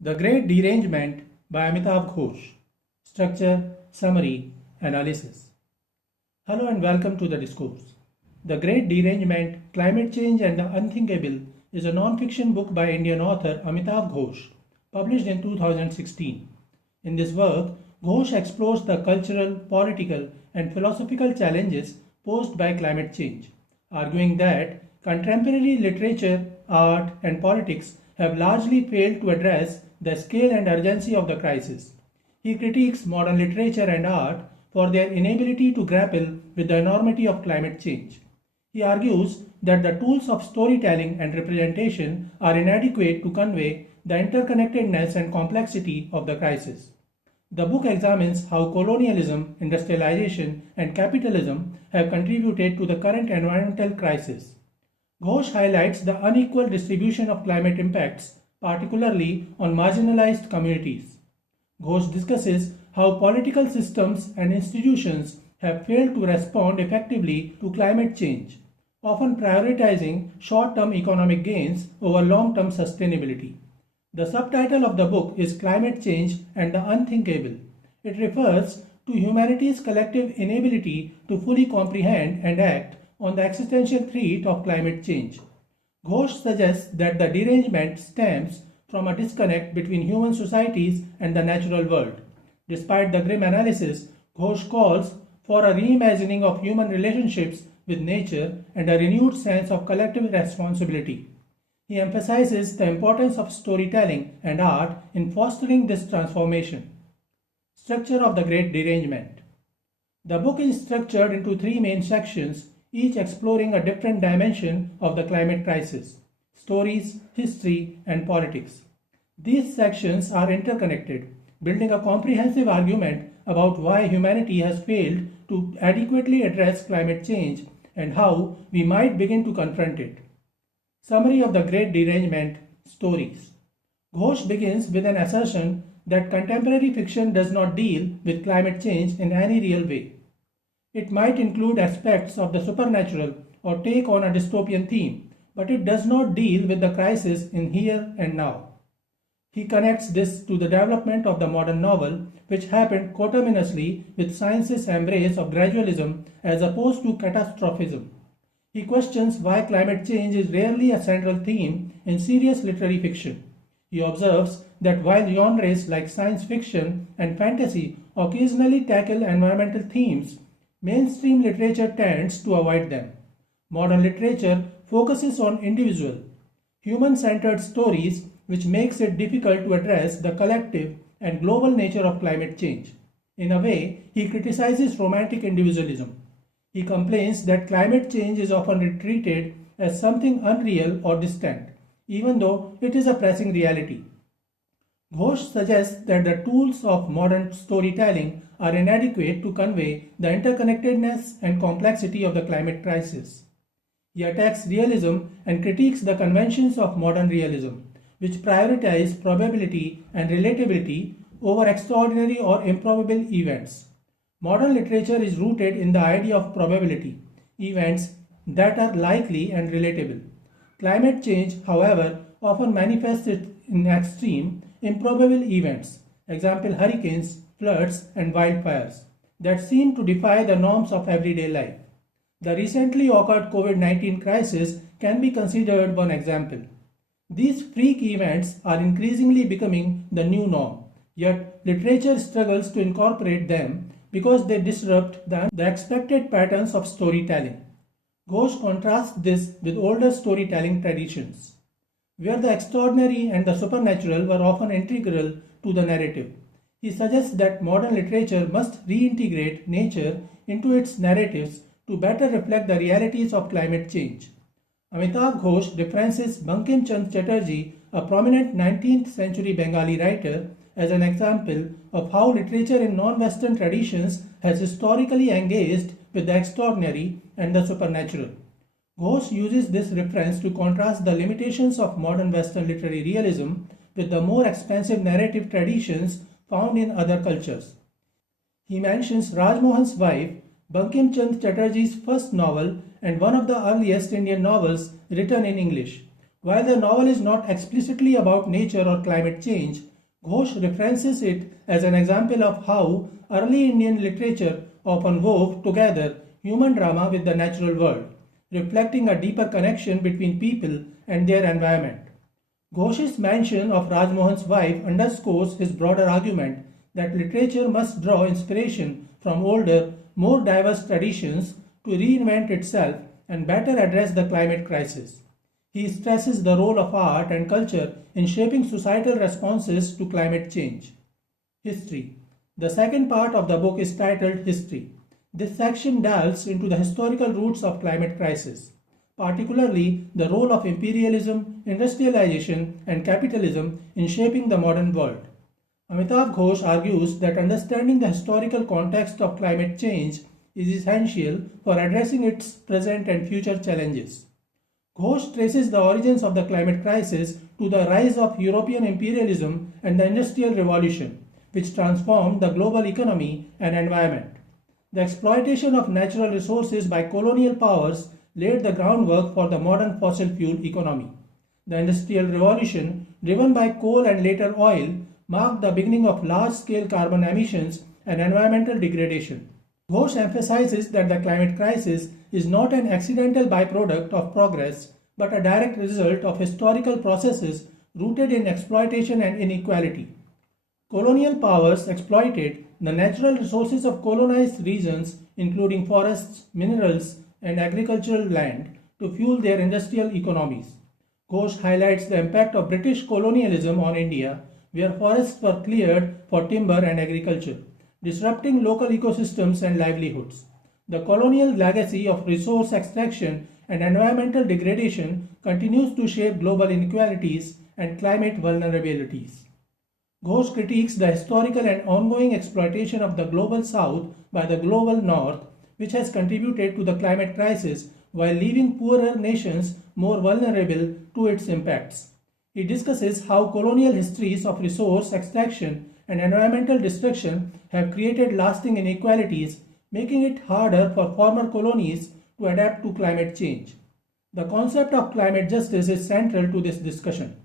The Great Derangement by Amitav Ghosh. Structure, Summary, Analysis. Hello and welcome to the discourse. The Great Derangement, Climate Change and the Unthinkable is a non-fiction book by Indian author Amitav Ghosh, published in 2016. In this work, Ghosh explores the cultural, political and philosophical challenges posed by climate change, arguing that contemporary literature, art and politics have largely failed to address the scale and urgency of the crisis. He critiques modern literature and art for their inability to grapple with the enormity of climate change. He argues that the tools of storytelling and representation are inadequate to convey the interconnectedness and complexity of the crisis. The book examines how colonialism, industrialization, and capitalism have contributed to the current environmental crisis. Ghosh highlights the unequal distribution of climate impacts, particularly on marginalized communities. Ghosh discusses how political systems and institutions have failed to respond effectively to climate change, often prioritizing short-term economic gains over long-term sustainability. The subtitle of the book is Climate Change and the Unthinkable. It refers to humanity's collective inability to fully comprehend and act on the existential threat of climate change. Ghosh suggests that the derangement stems from a disconnect between human societies and the natural world. Despite the grim analysis, Ghosh calls for a reimagining of human relationships with nature and a renewed sense of collective responsibility. He emphasizes the importance of storytelling and art in fostering this transformation. Structure of the Great Derangement. The book is structured into three main sections, each exploring a different dimension of the climate crisis: stories, history, and politics. These sections are interconnected, building a comprehensive argument about why humanity has failed to adequately address climate change and how we might begin to confront it. Summary of the Great Derangement. Stories. Ghosh begins with an assertion that contemporary fiction does not deal with climate change in any real way. It might include aspects of the supernatural or take on a dystopian theme, but it does not deal with the crisis in here and now. He connects this to the development of the modern novel, which happened coterminously with science's embrace of gradualism as opposed to catastrophism. He questions why climate change is rarely a central theme in serious literary fiction. He observes that while genres like science fiction and fantasy occasionally tackle environmental themes, mainstream literature tends to avoid them. Modern literature focuses on individual, human-centered stories, which makes it difficult to address the collective and global nature of climate change. In a way, he criticizes romantic individualism. He complains that climate change is often treated as something unreal or distant, even though it is a pressing reality. Ghosh suggests that the tools of modern storytelling are inadequate to convey the interconnectedness and complexity of the climate crisis. He attacks realism and critiques the conventions of modern realism, which prioritize probability and relatability over extraordinary or improbable events. Modern literature is rooted in the idea of probability, events that are likely and relatable. Climate change, however, often manifests it in extreme, improbable events, example hurricanes, floods, and wildfires, that seem to defy the norms of everyday life. The recently occurred COVID-19 crisis can be considered one example. These freak events are increasingly becoming the new norm, yet literature struggles to incorporate them because they disrupt the expected patterns of storytelling. Ghosh contrasts this with older storytelling traditions, where the extraordinary and the supernatural were often integral to the narrative. He suggests that modern literature must reintegrate nature into its narratives to better reflect the realities of climate change. Amitav Ghosh references Bankim Chand Chatterjee, a prominent 19th century Bengali writer, as an example of how literature in non-Western traditions has historically engaged with the extraordinary and the supernatural. Ghosh uses this reference to contrast the limitations of modern Western literary realism with the more expansive narrative traditions found in other cultures. He mentions Rajmohan's wife, Bankim Chand Chatterjee's first novel and one of the earliest Indian novels written in English, While the novel is not explicitly about nature or climate change, Ghosh references it as an example of how early Indian literature often wove together human drama with the natural world, reflecting a deeper connection between people and their environment. Ghosh's mention of Rajmohan's wife underscores his broader argument that literature must draw inspiration from older, more diverse traditions to reinvent itself and better address the climate crisis. He stresses the role of art and culture in shaping societal responses to climate change. History. The second part of the book is titled History. This section delves into the historical roots of climate crisis, particularly the role of imperialism, industrialization, and capitalism in shaping the modern world. Amitav Ghosh argues that understanding the historical context of climate change is essential for addressing its present and future challenges. Ghosh traces the origins of the climate crisis to the rise of European imperialism and the Industrial Revolution, which transformed the global economy and environment. The exploitation of natural resources by colonial powers laid the groundwork for the modern fossil fuel economy. The Industrial Revolution, driven by coal and later oil, marked the beginning of large-scale carbon emissions and environmental degradation. Ghosh emphasizes that the climate crisis is not an accidental byproduct of progress, but a direct result of historical processes rooted in exploitation and inequality. Colonial powers exploited the natural resources of colonized regions, including forests, minerals, and agricultural land, to fuel their industrial economies. Ghosh highlights the impact of British colonialism on India, where forests were cleared for timber and agriculture, disrupting local ecosystems and livelihoods. The colonial legacy of resource extraction and environmental degradation continues to shape global inequalities and climate vulnerabilities. Ghosh critiques the historical and ongoing exploitation of the global south by the global north, which has contributed to the climate crisis while leaving poorer nations more vulnerable to its impacts. He discusses how colonial histories of resource extraction and environmental destruction have created lasting inequalities, making it harder for former colonies to adapt to climate change. The concept of climate justice is central to this discussion,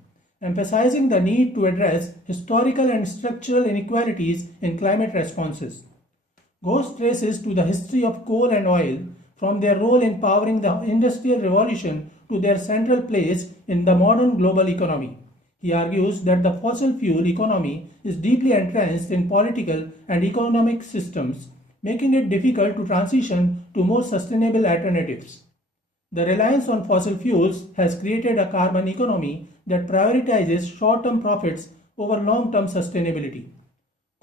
emphasizing the need to address historical and structural inequalities in climate responses. Ghosh traces to the history of coal and oil, from their role in powering the Industrial Revolution to their central place in the modern global economy. He argues that the fossil fuel economy is deeply entrenched in political and economic systems, making it difficult to transition to more sustainable alternatives. The reliance on fossil fuels has created a carbon economy that prioritizes short-term profits over long-term sustainability.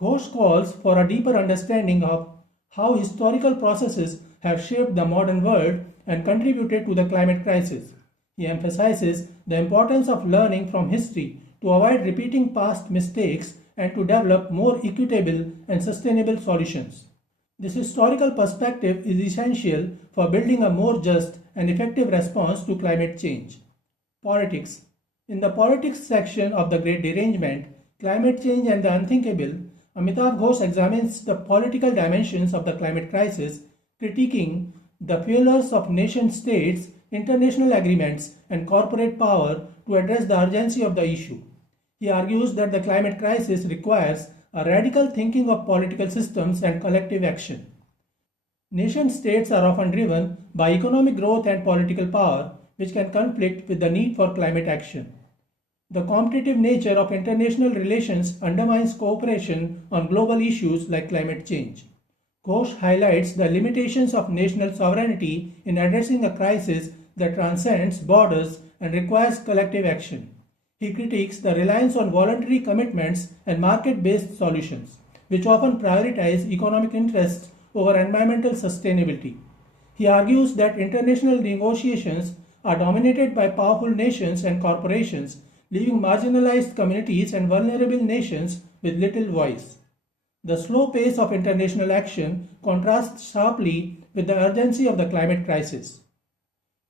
Ghosh calls for a deeper understanding of how historical processes have shaped the modern world and contributed to the climate crisis. He emphasizes the importance of learning from history to avoid repeating past mistakes and to develop more equitable and sustainable solutions. This historical perspective is essential for building a more just and effective response to climate change. Politics. In the politics section of the Great Derangement, Climate Change and the Unthinkable, Amitav Ghosh examines the political dimensions of the climate crisis, critiquing the failures of nation-states, international agreements, and corporate power to address the urgency of the issue. He argues that the climate crisis requires a radical thinking of political systems and collective action. Nation-states are often driven by economic growth and political power, which can conflict with the need for climate action. The competitive nature of international relations undermines cooperation on global issues like climate change. Ghosh highlights the limitations of national sovereignty in addressing a crisis that transcends borders and requires collective action. He critiques the reliance on voluntary commitments and market-based solutions, which often prioritize economic interests over environmental sustainability. He argues that international negotiations are dominated by powerful nations and corporations, leaving marginalized communities and vulnerable nations with little voice. The slow pace of international action contrasts sharply with the urgency of the climate crisis.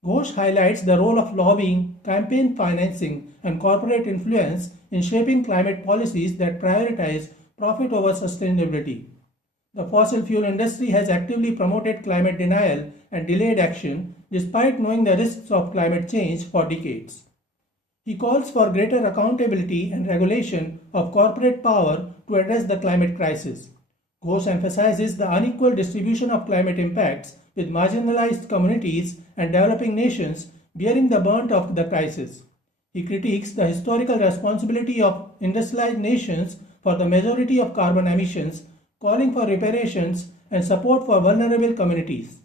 Ghosh highlights the role of lobbying, campaign financing, and corporate influence in shaping climate policies that prioritize profit over sustainability. The fossil fuel industry has actively promoted climate denial and delayed action despite knowing the risks of climate change for decades. He calls for greater accountability and regulation of corporate power to address the climate crisis. Ghosh emphasizes the unequal distribution of climate impacts, with marginalized communities and developing nations bearing the brunt of the crisis. He critiques the historical responsibility of industrialized nations for the majority of carbon emissions, calling for reparations and support for vulnerable communities.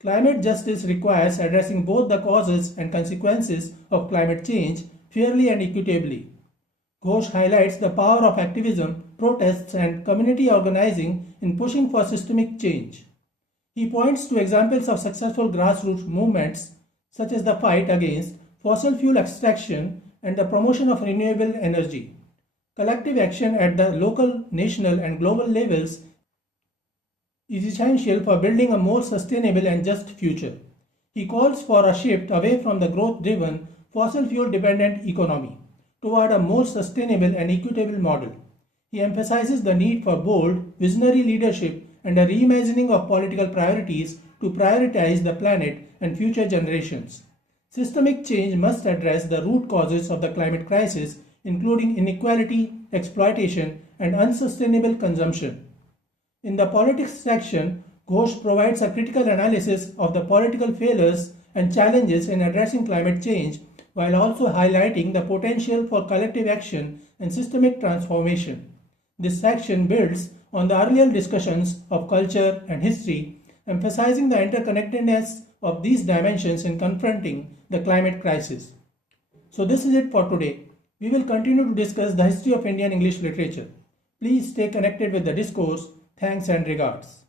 Climate justice requires addressing both the causes and consequences of climate change fairly and equitably. Ghosh highlights the power of activism, protests, and community organizing in pushing for systemic change. He points to examples of successful grassroots movements such as the fight against fossil fuel extraction and the promotion of renewable energy. Collective action at the local, national, and global levels is essential for building a more sustainable and just future. He calls for a shift away from the growth-driven, fossil fuel-dependent economy toward a more sustainable and equitable model. He emphasizes the need for bold, visionary leadership and a reimagining of political priorities to prioritize the planet and future generations. Systemic change must address the root causes of the climate crisis, including inequality, exploitation, and unsustainable consumption. In the politics section, Ghosh provides a critical analysis of the political failures and challenges in addressing climate change, while also highlighting the potential for collective action and systemic transformation. This section builds on the earlier discussions of culture and history, emphasizing the interconnectedness of these dimensions in confronting the climate crisis. So this is it for today. We will continue to discuss the history of Indian English literature. Please stay connected with the discourse. Thanks and regards.